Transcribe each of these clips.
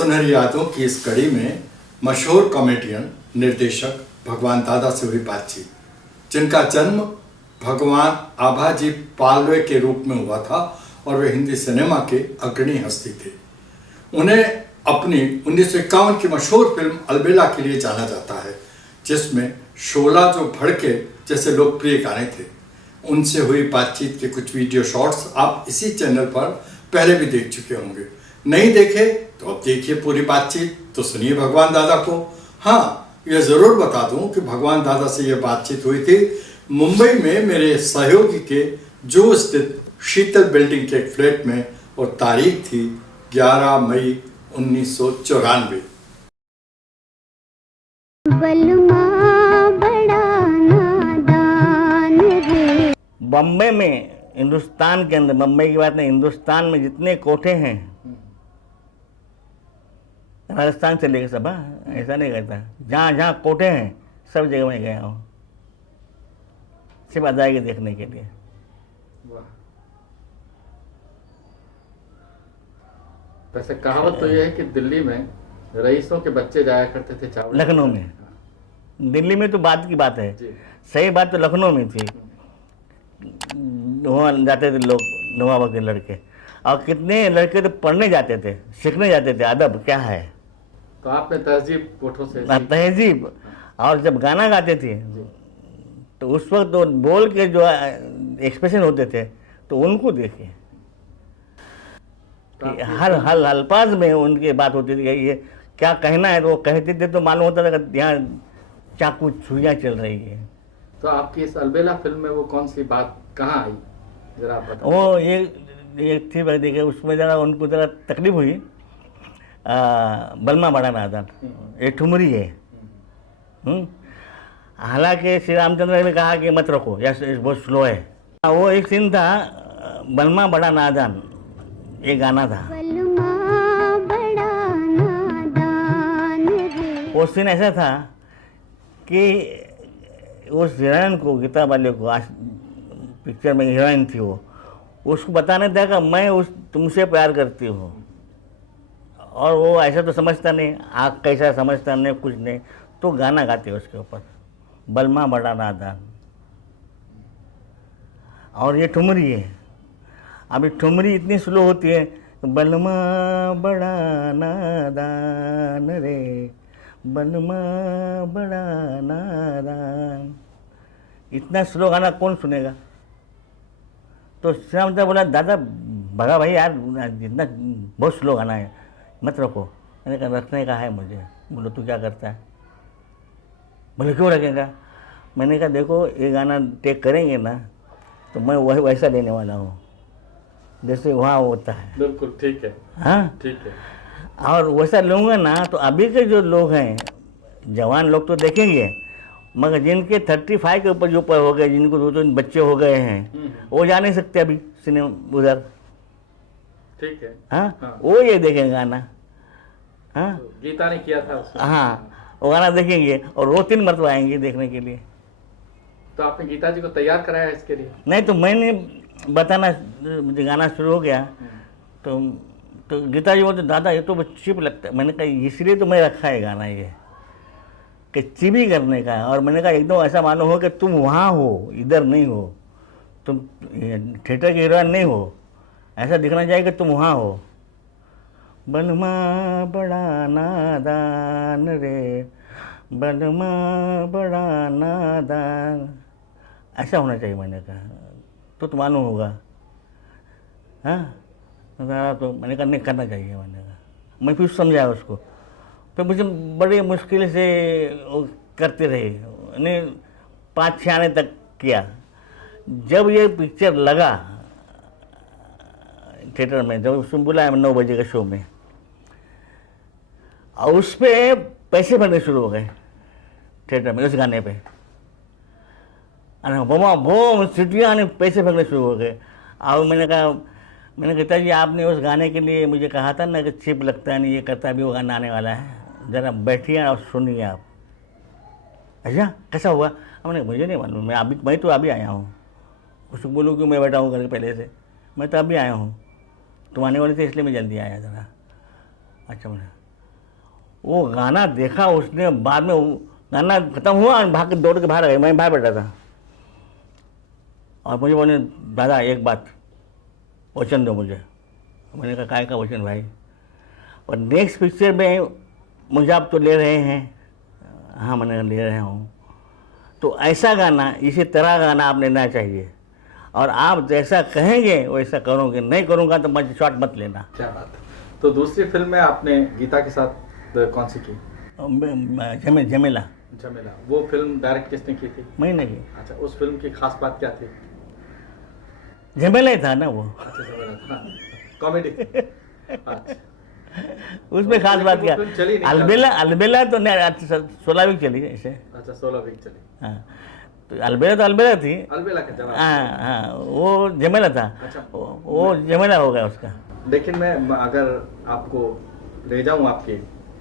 सुनहरी यादों की इस कड़ी में मशहूर कॉमेडियन निर्देशक भगवान दादा से हुई बातचीत, जिनका जन्म भगवान आभाजी पालवे के रूप में हुआ था और वे हिंदी सिनेमा के अग्रणी हस्ती थे। उन्हें अपनी 1951 की मशहूर फिल्म अलबेला के लिए जाना जाता है, जिसमें शोला जो भड़के जैसे लोकप्रिय गाने थे। उनसे हुई बातचीत के कुछ वीडियो शॉट्स आप इसी चैनल पर पहले भी देख चुके होंगे। नहीं देखे तो अब देखिए पूरी बातचीत, तो सुनिए भगवान दादा को। हाँ, यह ज़रूर बता दूं कि भगवान दादा से यह बातचीत हुई थी मुंबई में मेरे सहयोगी के जुहू स्थित शीतल बिल्डिंग के एक फ्लैट में, और तारीख थी 11 मई 1994। बम्बई में, हिंदुस्तान के अंदर, बम्बई की बात नहीं, हिंदुस्तान में जितने कोठे हैं, राजस्थान से लेकर सब, ऐसा नहीं कहता, जहाँ जहाँ कोठे हैं सब जगह मैं गया हूँ, सिर्फ अदायगी देखने के लिए। वैसे कहावत तो यह है कि दिल्ली में रईसों के बच्चे जाया करते थे चावल। लखनऊ में, दिल्ली में तो बाद की बात है, जी। सही बात तो लखनऊ में थी। वहाँ जाते थे लोग, नवाबा के लड़के, और कितने लड़के तो पढ़ने जाते थे, सीखने जाते थे अदब क्या है, तो आपने तहजीब कोठों से तहजीब। और जब गाना गाते थे तो उस वक्त तो बोल के जो एक्सप्रेशन होते थे तो उनको देखिए कि हर हर अल्फाज में उनकी बात होती थी कि ये क्या कहना है, तो वो कहते थे तो मालूम होता था कि यहाँ चाकू छुरियाँ चल रही है। तो आपकी इस अलबेला फिल्म में वो कौन सी बात कहाँ आई, जरा आप बताओ। वो ये थी भाई, देखिए उसमें ज़रा उनको ज़रा तकलीफ हुई। बलमा बड़ा नादान, ये ठुमरी है। हालांकि श्री रामचंद्र ने कहा कि मत रखो, या बहुत स्लो है। वो एक सीन था, बलमा बड़ा नादान, ये गाना था। वो सीन ऐसा था कि उस हीरोइन को, गीता बाली को, आज पिक्चर में हीरोइन थी वो, उसको बताने था कि मैं तुमसे प्यार करती हूँ, और वो ऐसा तो समझता नहीं, आँख कैसा समझता नहीं, कुछ नहीं, तो गाना गाते उसके ऊपर, बलमा बड़ा नादान। और ये ठुमरी है। अभी ठुमरी इतनी स्लो होती है, बलमा बड़ा नादान रे, बलमा बड़ा नादान। इतना स्लो गाना कौन सुनेगा? तो श्याम बोला, दादा भगा भाई यार, जितना बहुत स्लो गाना है, मत रखो। मैंने कहा रखने का है मुझे। बोलो तू क्या करता है? बोले क्यों रखेगा? मैंने कहा देखो, ये गाना टेक करेंगे ना तो मैं वही वैसा देने वाला हूँ जैसे वहाँ होता है। बिल्कुल ठीक है। हाँ ठीक है। और वैसा लूँगा ना तो अभी के जो लोग हैं, जवान लोग तो देखेंगे, मगर जिनके 35 के ऊपर जो ऊपर हो गए, जिनको 2-3 बच्चे हो गए हैं, वो जा नहीं सकते अभी सिनेमा उधर। ठीक है। हाँ, वो ये देखेंगे गाना। हाँ, तो गीता ने किया था उसमें। हाँ, वो गाना देखेंगे और वो 3 मरतबा आएंगे देखने के लिए। तो आपने गीता जी को तैयार कराया इसके लिए? नहीं तो मैंने बताना, गाना शुरू हो गया तो गीता जी बोलते, दादा ये तो चिप लगता है। मैंने कहा इसलिए तो मैं रखा है गाना ये, कि चिभी करने का है। और मैंने कहा एकदम ऐसा मालूम हो कि तुम वहाँ हो, इधर नहीं हो, तुम थिएटर के हीरोइन नहीं हो, ऐसा दिखना चाहिए कि तुम वहाँ हो। बलमा बड़ा नादान रे, बलमा बड़ा नादान, ऐसा होना चाहिए। मैंने कहा तो मालूम होगा। हाँ, तो मैंने कहा नहीं करना चाहिए। मैंने कहा, मैं फिर समझाया उसको, फिर मुझे बड़ी मुश्किल से वो करते रहे, नहीं 5-6 आने तक किया। जब ये पिक्चर लगा थिएटर में, जब उसमें बुलाया 9 बजे के शो में, और उस पर पैसे भरने शुरू हो गए थिएटर में, उस गाने पे बोमा बोम सीटियाँ ने पैसे भरने शुरू हो गए। और मैंने कहा जी आपने उस गाने के लिए मुझे कहा था ना कि चिप लगता है, नहीं ये करता, अभी वो गाना आने वाला है, ज़रा बैठिए और सुनिए आप। अच्छा कैसा हुआ? हमने, मुझे नहीं मालूम, मैं तो अभी आया हूँ। उसको बोलूँ कि मैं बैठा हूँ करके पहले से, मैं तो अभी आया हूँ, तुम आने वाले थे इसलिए मैं जल्दी आया ज़रा। अच्छा मैंने वो गाना देखा उसने, बाद में गाना खत्म हुआ, भाग के दौड़ के बाहर आ गए, मैं बाहर बैठा था, और मुझे बोले दादा एक बात वचन दो मुझे। मैंने कहा काय का वचन भाई? और नेक्स्ट पिक्चर में मुझे आप तो ले रहे हैं? हाँ मैंने ले रहे हूँ। तो ऐसा गाना, इसी तरह गाना आप लेना चाहिए, और आप जैसा कहेंगे वैसा करोगे, नहीं करूँगा तो मुझे शॉट मत लेना। क्या बात है। तो दूसरी फिल्म में आपने गीता के साथ कौन सी की? जमेला। झमेला। वो फिल्म डायरेक्ट किसने की थी? मैंने की। अच्छा, उस फिल्म की खास बात क्या थी? झमेला ही था ना वो। अच्छा, झमेला था, कॉमेडी। अच्छा, उसमें खास बात वो क्या, फिल्म चली नहीं अलबेला, अलबेला तो 16 वीक चली ऐसे। अच्छा, 16 वीक चली। हाँ, तो अलबेला थी। अलबेला का जवाब। हाँ हाँ, वो झमेला था। अच्छा। वो झमेला हो गया उसका। लेकिन मैं अगर आपको ले जाऊं आपके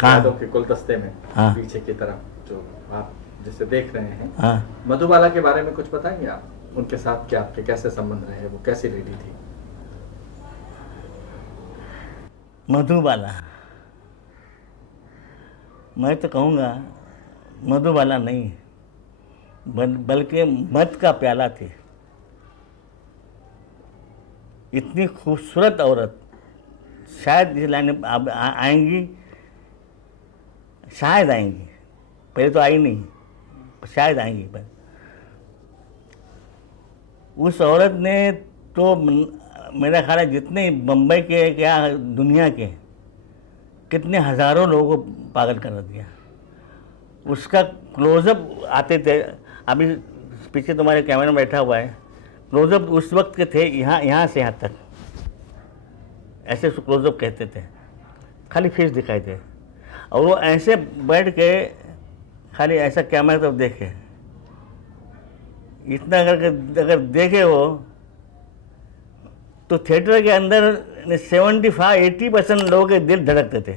कहाँ? यादों के गुलदस्ते में, हाँ। पीछे की तरफ, जो आप जिसे देख रहे हैं, हाँ, मधुबाला के बारे में कुछ बताएंगे आप? उनके साथ क्या आपके कैसे संबंध रहे? वो कैसी लेडी थी? मधुबाला, मैं तो कहूँगा मधुबाला नहीं, बल्कि मद का प्याला थी। इतनी खूबसूरत औरत शायद इस लाइन में आएंगी, शायद आएंगी, पहले तो आई नहीं, शायद आएंगी। पर उस औरत ने तो मेरा ख्याल है जितने बम्बई के, क्या दुनिया के, कितने हज़ारों लोगों को पागल कर दिया। उसका क्लोजअप आते थे, अभी पीछे तुम्हारे कैमरा में बैठा हुआ है, क्लोजअप उस वक्त के थे, यहाँ से यहाँ तक, ऐसे क्लोजअप कहते थे, खाली फेस दिखाई दे, और वो ऐसे बैठ के खाली ऐसा कैमरा तो देखे, इतना अगर देखे वो, तो थिएटर के अंदर 75-80% लोगों के दिल धड़कते थे।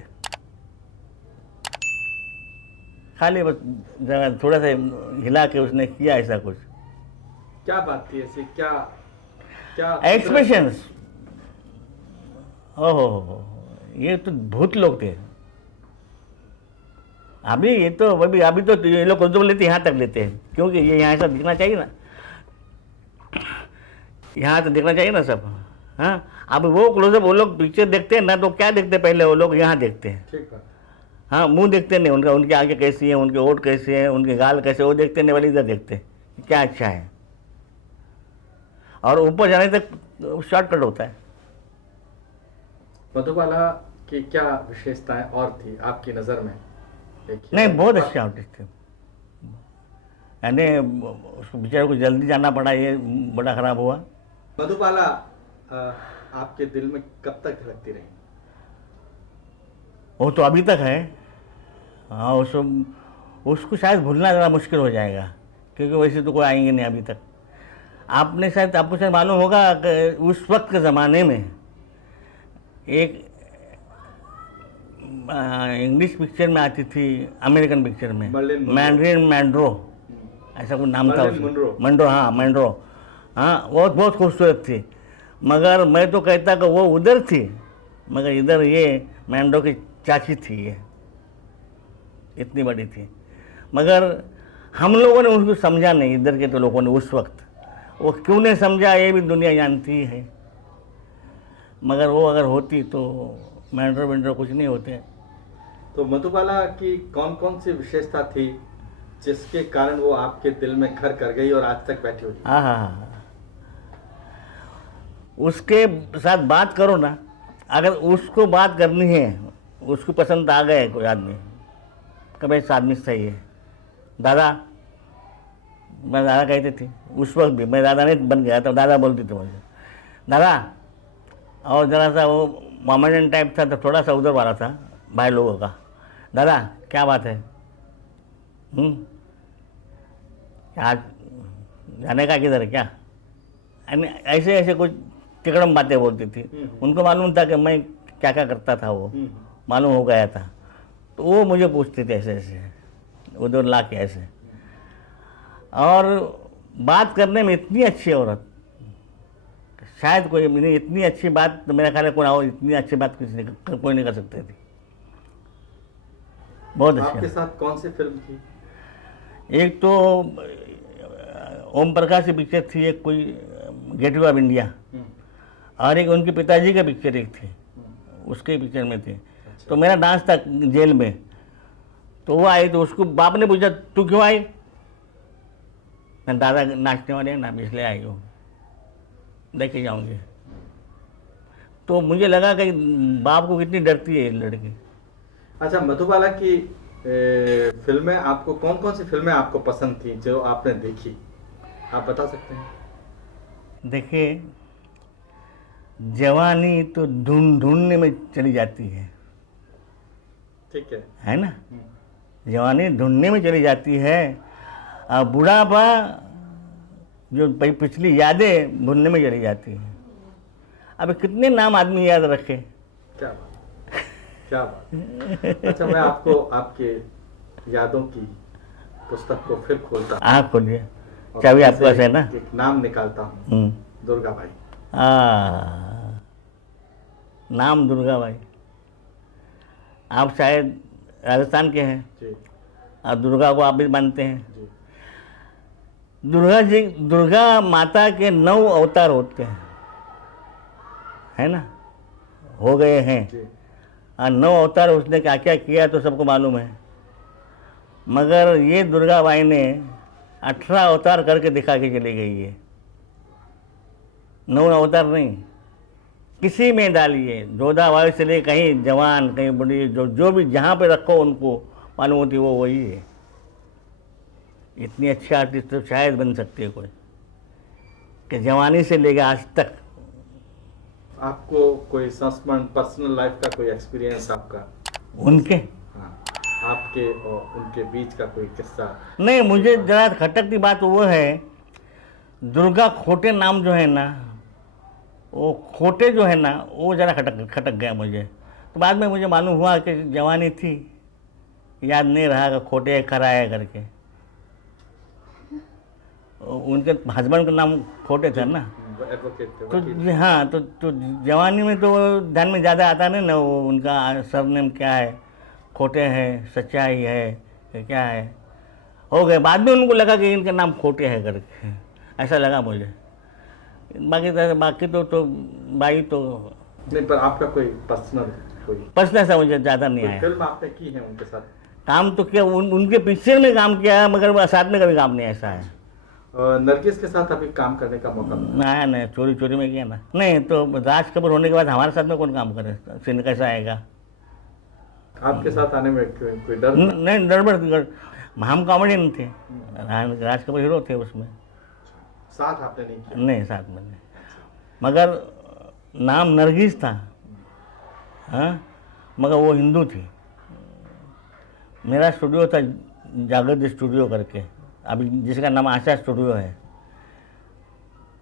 खाली बस थोड़ा सा हिला के उसने किया ऐसा कुछ। क्या बात थी ऐसी? क्या क्या एक्सप्रेशंस, ओहो, ये तो भूत लोग थे। अभी ये तो अभी तो ये लोग क्लोजअप लेते यहाँ तक लेते हैं, क्योंकि ये यहाँ ऐसा दिखना चाहिए ना, यहाँ तो दिखना चाहिए ना सब। हाँ, अब वो क्लोजअप वो लोग पिक्चर देखते हैं ना, तो क्या देखते हैं पहले वो लोग? यहाँ देखते हैं। ठीक बात। हाँ, मुंह देखते नहीं उनका, उनके आगे कैसी है, उनके होंठ कैसे हैं, उनके गाल कैसे, वो देखते नहीं, वाले इधर देखते हैं क्या अच्छा है, और ऊपर जाने तक शॉर्टकट होता है। मधुबाला की क्या विशेषताएं और थी आपकी नज़र में? नहीं, बहुत अच्छे आर्टिस्ट थे, यानी उसको बेचारे को जल्दी जाना पड़ा, ये बड़ा खराब हुआ। मधुबाला आपके दिल में कब तक धड़कती रही? वो तो अभी तक है। हाँ, उसको शायद भूलना ज़रा मुश्किल हो जाएगा, क्योंकि वैसे तो कोई आएंगे नहीं अभी तक। आपको शायद मालूम होगा कि उस वक्त के ज़माने में एक इंग्लिश पिक्चर में आती थी, अमेरिकन पिक्चर में, मैंड्रिन मैंड्रो, ऐसा कोई नाम था उसका। मंड्रो, हाँ मैंड्रो, हाँ, वो बहुत खूबसूरत थी, मगर मैं तो कहता कि वो उधर थी, मगर इधर ये मैंड्रो की चाची थी, ये इतनी बड़ी थी, मगर हम लोगों ने उसको समझा नहीं, इधर के तो लोगों ने उस वक्त। वो क्यों नहीं समझा ये भी दुनिया जानती है, मगर वो अगर होती तो मैंड्रो कुछ नहीं होते। तो मधुबाला की कौन कौन सी विशेषता थी जिसके कारण वो आपके दिल में घर कर गई और आज तक बैठी हुई? हाँ हाँ हाँ, उसके साथ बात करो ना, अगर उसको बात करनी है, उसको पसंद आ गए कोई आदमी, कभी इस आदमी सही है, दादा, मैं दादा कहती थी उस वक्त भी, मैं दादा नहीं बन गया तो दादा बोलती थी मुझे, दादा, और ज़रा सा वो मोमेंटन टाइप था तो थोड़ा सा उधर वाला था भाई लोगों का, दादा क्या बात है, आज जाने का किधर है क्या, ऐसे ऐसे कुछ टिकड़म बातें बोलती थी। उनको मालूम था कि मैं क्या क्या करता था, वो मालूम हो गया था, तो वो मुझे पूछती थी ऐसे ऐसे उधर ला के ऐसे, और बात करने में इतनी अच्छी औरत, शायद कोई नहीं, इतनी अच्छी बात तो मेरा ख्याल है कोई और इतनी अच्छी बात कोई नहीं कर सकती थी। बहुत आपके अच्छे। साथ कौन सी फिल्म थी? एक तो ओम प्रकाश की पिक्चर थी, एक कोई गेटवे ऑफ इंडिया, हम्म, और एक उनके पिताजी का पिक्चर एक थी, उसके पिक्चर में थी। अच्छा। तो मेरा डांस था जेल में, तो वो आई तो उसको बाप ने पूछा तू क्यों आई? मैं दादा नाचने वाले हैं ना, इसलिए आई हूँ, लेके जाऊंगी। तो मुझे लगा कि बाप को कितनी डरती है ये लड़की। अच्छा, मधुबाला की फिल्में आपको कौन कौन सी फिल्में आपको पसंद थी जो आपने देखी, आप बता सकते हैं? देखिए, जवानी तो ढूंढने में चली जाती ठीक है। है ना? हम्म, जवानी ढूंढने में चली जाती है, और बुढ़ापा जो पिछली यादें भूलने में चली जाती है। अब कितने नाम आदमी याद रखे। क्या बात, क्या बात। अच्छा, मैं आपको आपके यादों की पुस्तक को फिर खोलता हूँ आँख खोलिए, और चाबी फिर आपके पास से है ना? एक नाम निकालता हूँ, हम्म। दुर्गा भाई। नाम दुर्गा भाई। आप शायद राजस्थान के हैं, जी और दुर्गा को आप भी मानते हैं। जी। दुर्गा जी, दुर्गा माता के 9 अवतार होते हैं, है ना? हो गए हैं। जी और 9 अवतार उसने क्या क्या किया तो सबको मालूम है, मगर ये दुर्गा बाई ने 18 अवतार करके दिखा के चली गई है। 9 अवतार नहीं, किसी में डालिए, जोधा बाई से ले कहीं जवान कहीं बुढ़ी, जो भी जहाँ पे रखो उनको मालूम होती वो वही है। इतनी अच्छी आर्टिस्ट तो शायद बन सकती है कोई, कि जवानी से लेकर आज तक। आपको कोई संस्मरण, पर्सनल लाइफ का कोई एक्सपीरियंस आपका? उनके हाँ, आपके और उनके बीच का कोई किस्सा? नहीं, मुझे जरा खटकती बात वो है, दुर्गा खोटे नाम जो है ना, वो खोटे जो है ना, वो जरा खटक गया मुझे। तो बाद में मुझे मालूम हुआ कि जवानी थी, याद नहीं रहा कि खोटे खरा है करके। उनके हस्बैंड का नाम खोटे थे ना, एडवोकेट थे, तो वकील। हाँ, तो जवानी में तो ध्यान में ज़्यादा आता नहीं ना, वो उनका सरनेम क्या है, खोटे है, सच्चाई है कि क्या है, हो गए। बाद में उनको लगा कि इनका नाम खोटे है करके, ऐसा लगा मुझे। बाकी तो बाई तो नहीं, पर आपका कोई पर्सनल कोई पर्सनल सा मुझे ज़्यादा नहीं कोई आया। फिल्म आपने की है उनके साथ? काम तो किया, उनके पिक्चर में काम किया है, मगर साथ में कभी काम नहीं ऐसा है। नरगिस के साथ अभी काम करने का मौका मिला? आया नहीं, चोरी चोरी में किया ना। नहीं तो राज कपूर होने के बाद हमारे साथ में कौन काम करे, सीन कैसा आएगा? आपके साथ आने में कोई डर था? नहीं, गड़बड़। हम कॉमेडियन थे, राज कपूर हीरो थे उसमें। साथ आपने नहीं किया? नहीं, साथ में नहीं, मगर नाम नरगिस था। हाँ, मगर वो हिंदू थी। मेरा स्टूडियो था जागृत स्टूडियो करके, अभी जिसका नाम आशा स्टूडियो है।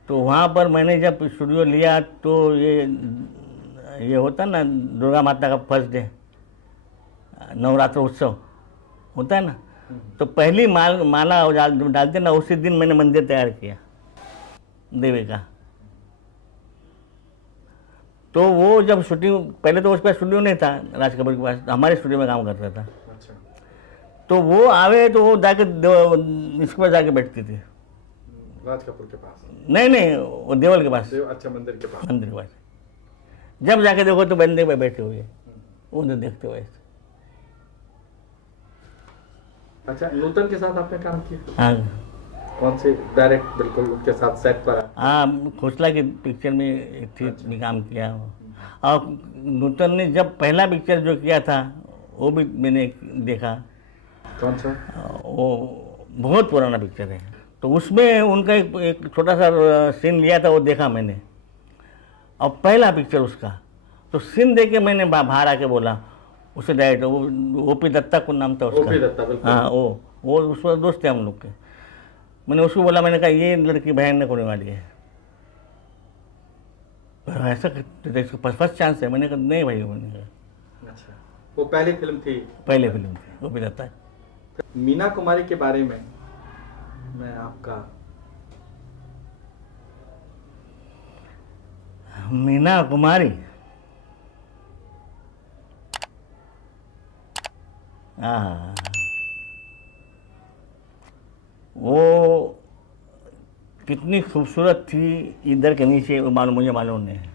तो वहाँ पर मैंने जब स्टूडियो लिया तो ये होता ना दुर्गा माता का फर्स्ट डे, नवरात्र उत्सव होता है ना, तो पहली माला डालते ना, उसी दिन मैंने मंदिर तैयार किया देवी का। तो वो जब शूटिंग, पहले तो उसके पास स्टूडियो नहीं था राज कपूर के पास, हमारे स्टूडियो में काम करता था। अच्छा, तो वो आवे तो वो जाके इसके पास जाके बैठती थी। राज कपूर के पास? नहीं, वो देवल के पास, अच्छा, मंदिर के पास। मंदिर के पास। जब जाके देखो तो बंदे पे बैठे हुए, उधर देखते हुए। अच्छा, नूतन के साथ आपने काम किया? हाँ कौन से? डायरेक्ट बिल्कुल उनके साथ सेट पर? हाँ, खोसला की पिक्चर में एक थी, भी काम किया। और नूतन ने जब पहला पिक्चर जो किया था वो भी मैंने देखा। कौन सा? वो बहुत पुराना पिक्चर है, तो उसमें उनका एक छोटा सा सीन लिया था, वो देखा मैंने। और पहला पिक्चर उसका, तो सीन देख के मैंने बाहर आके बोला उसे, डायरेक्टर वो ओपी दत्ता को नाम था उसका। ओपी दत्ता, बिल्कुल। हाँ, वो उसका दोस्त थे हम लोग के। मैंने उसको बोला, मैंने कहा ये लड़की भयानक होने वाली है, ऐसा फर्स्ट चांस है। मैंने कहा नहीं भाई, मैंने कहा अच्छा, वो पहली फिल्म थी? पहले फिल्म थी, वो भी रहता है। मीना कुमारी के बारे में मैं आपका? मीना कुमारी हाँ, वो कितनी खूबसूरत थी इधर के नीचे, वो मालूम, मुझे मालूम नहीं है,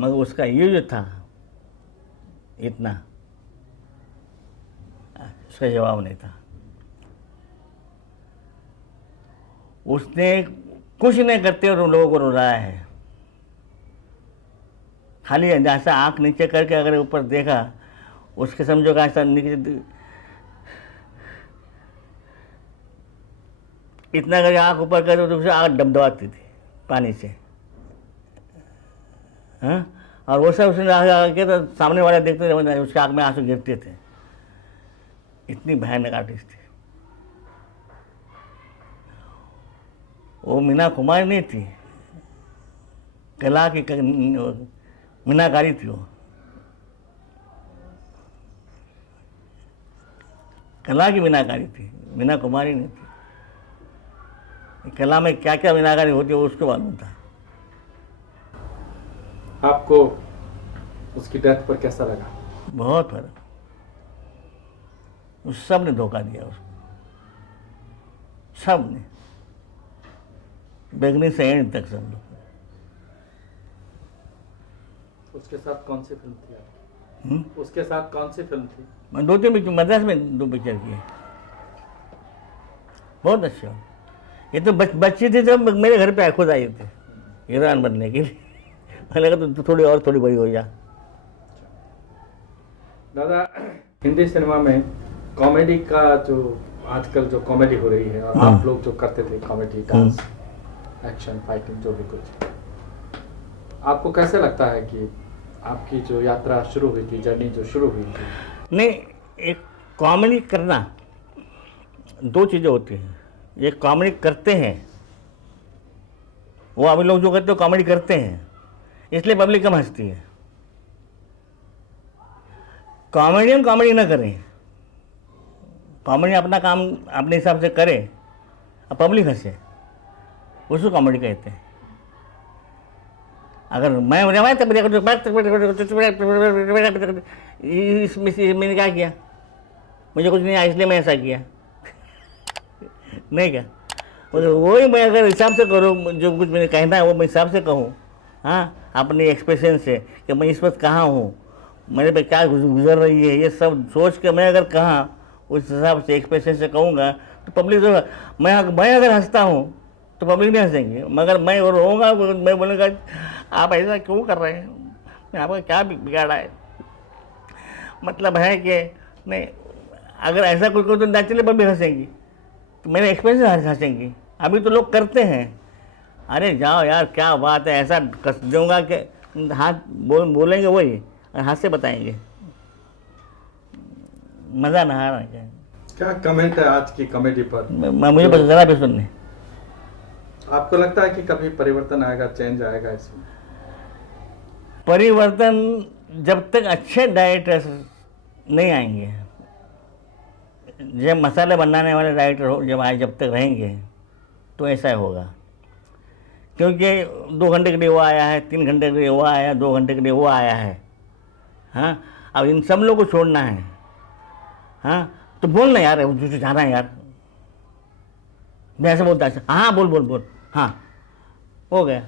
मगर उसका ये जो था इतना, उसका जवाब नहीं था। उसने कुछ नहीं करते और उन लोगों को रुलाया है। खाली जैसा आंख नीचे करके अगर ऊपर देखा, उसके समझो का ऐसा नीचे इतना करके आंख ऊपर करते तो उसे आंख दबदबाती थी पानी से, हाँ। और वो सब उसने आगे तो सामने वाले देखते थे, उसके आंख में आंसू गिरते थे। इतनी भयानक आर्टिस्ट थी वो। मीना कुमारी नहीं थी, कला की मीनाकारी थी वो, कला की मीनाकारी थी, मीना कुमारी नहीं थी। कला में क्या क्या मीनाकारी होती है वो उसको मालूम था। आपको उसकी डेथ पर कैसा लगा? बहुत फर्क, उस सब ने धोखा दिया उसको, सब ने, बेगनी से एंड तक सब लोग। उसके साथ कौन सी फिल्म थी आपकी? उसके साथ कौन सी फिल्म थी? मैं 2-3 पिक्चर, मद्रास में 2 पिक्चर किए, बहुत अच्छा। ये तो बच्ची थी जब मेरे घर पे खुद आई थी हीरोइन बनने के लिए। मैंने कहा तो थोड़ी और थोड़ी बड़ी हो जा। दादा, हिंदी सिनेमा में कॉमेडी का जो आजकल जो कॉमेडी हो रही है, और आप लोग जो करते थे कॉमेडी, डांस, एक्शन, फाइटिंग, जो भी कुछ, आपको कैसे लगता है कि आपकी जो यात्रा शुरू हुई थी, जर्नी जो शुरू हुई थी? नहीं, एक कॉमेडी करना 2 चीज़ें होती हैं। एक कॉमेडी करते हैं, वो अभी लोग जो करते हो कॉमेडी करते हैं, इसलिए पब्लिक कम हंसती है। कॉमेडियन कॉमेडी ना करें, कॉमेडी अपना काम अपने हिसाब से करे और पब्लिक हंसे, उसको कॉमेडी कहते हैं। अगर मैं मैंने क्या किया, मुझे कुछ नहीं आया इसलिए मैं ऐसा किया, नहीं क्या, वही मैं अगर हिसाब से करूँ, जो कुछ मैंने कहना है वो मैं हिसाब से कहूँ, हाँ, अपने एक्सप्रेशन से कि मैं इस वक्त कहाँ हूँ, मेरे पे क्या गुजर रही है, ये सब सोच के मैं अगर कहाँ उस हिसाब से एक्सप्रेशन से कहूँगा तो पब्लिक जो मैं अगर हंसता हूँ तो पब्लिक नहीं हंसेंगे, मगर मैं रोऊंगा, मैं बोलूँगा आप ऐसा क्यों कर रहे हैं, मैं आपका क्या बिगाड़ा है। मतलब है कि नहीं, अगर ऐसा कोई तो नेचुरली पब्लिक हंसेंगी, तो मेरे एक्सप्रेशन हंसेंगी। अभी तो लोग करते हैं, अरे जाओ यार क्या बात है, ऐसा कस दूंगा कि हाथ बोलेंगे वही और हाथ से बताएंगे, मज़ा ना आ रहा है। क्या कमेंट है आज की कॉमेडी पर? मुझे बस ज़रा भी सुनने। आपको लगता है कि कभी परिवर्तन आएगा, चेंज आएगा इसमें? परिवर्तन जब तक अच्छे डायरेक्टर्स नहीं आएंगे, जब मसाले बनाने वाले डायरेक्टर हो जब तक रहेंगे तो ऐसा होगा। क्योंकि 2 घंटे के लिए वो आया है, 3 घंटे के लिए वो आया है, 2 घंटे के लिए वो आया है, हाँ। अब इन सब लोगों को छोड़ना है, हाँ, तो बोलना यार, जो जाना है यार, मैं ऐसे बोलता है, हाँ बोल, हाँ, हो गया।